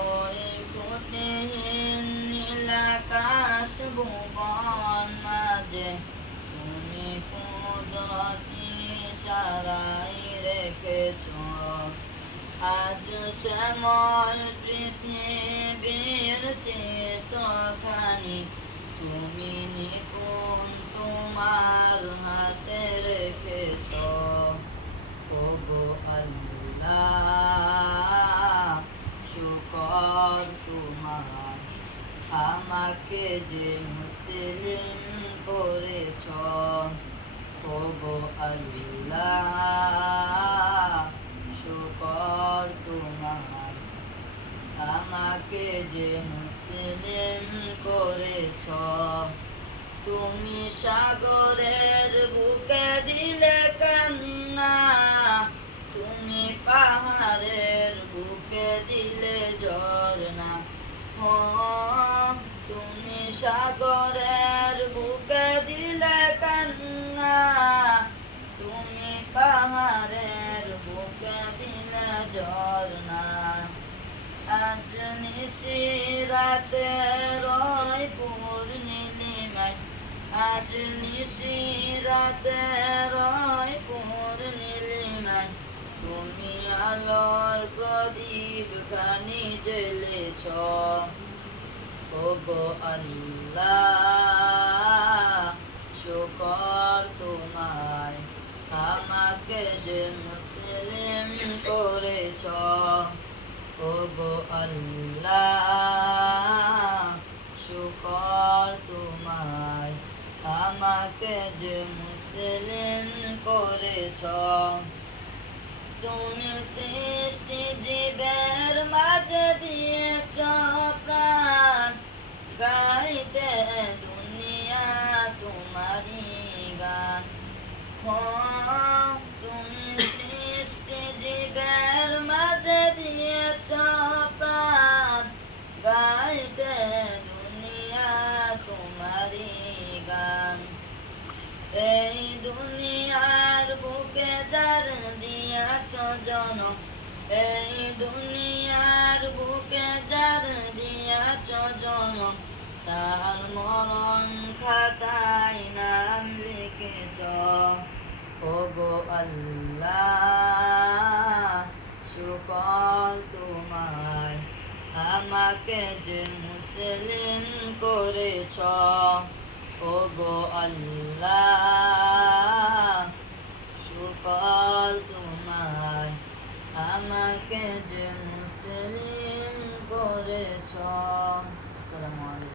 ওই কুটিহীন নীলাকাশ ভুবন মাঝে তুমি কুদরতি সারাই রেখেছ। আজ শ্যামল পৃথিবীর চিত্রখানি তুমি নিপুণ তোমার হাতে রেখেছ। ওগো আল্লাহ শুকর তোমার, আমাকে যে মুসলিম করেছ। ওগো আল্লাহ শুকর তোমার, আমাকে যে মুসলিম করেছ। তুমি সাগরের বুকে দিলে কান্না, তুমি পাহাড়ের বুকে দিলে ঝরনা। ও তুমি সাগরের বুকে দিলে কান্না, তুমি পাহাড়ের বুকে দিলে ঝরনা। আজ নিশিরাতে রয় পূর্ণিমায়, আজ নিশিরাতে রয় পূর্ণিমায় তুমি আলোর প্রদীপ খানি জ্বেলেছ। ওগো আল্লাহ শুকর তোমায়, আমাকে যে মুসলিম করেছ। ওগো আল্লাহ শুকর তোমায়, আমাকে যে মুসলিম করেছ। তুমি সৃষ্টি জীবের মাঝে দিয়েছ প্রাণ, গাইতে দুনিয়া তোমারি গান। তুমি সৃষ্টি জীবের মাঝে দিয়েছ প্রাণ, গাইতে দুনিয়া তোমারি গান। এই দুনিয়ার বুকে যার দিয়াছ জনম, এই দুনিয়ার বুকে যার দিয়াছ জনম, তার মরণ খাতায় নাম লিখেছ। ওগো আল্লাহ শুকর তোমার, আমাকে যে মুসলিম করেছ। ওগো আল্লাহ শুকর তোমার, আমাকে যে মুসলিম করেছ। আসসালামু আলাইকুম।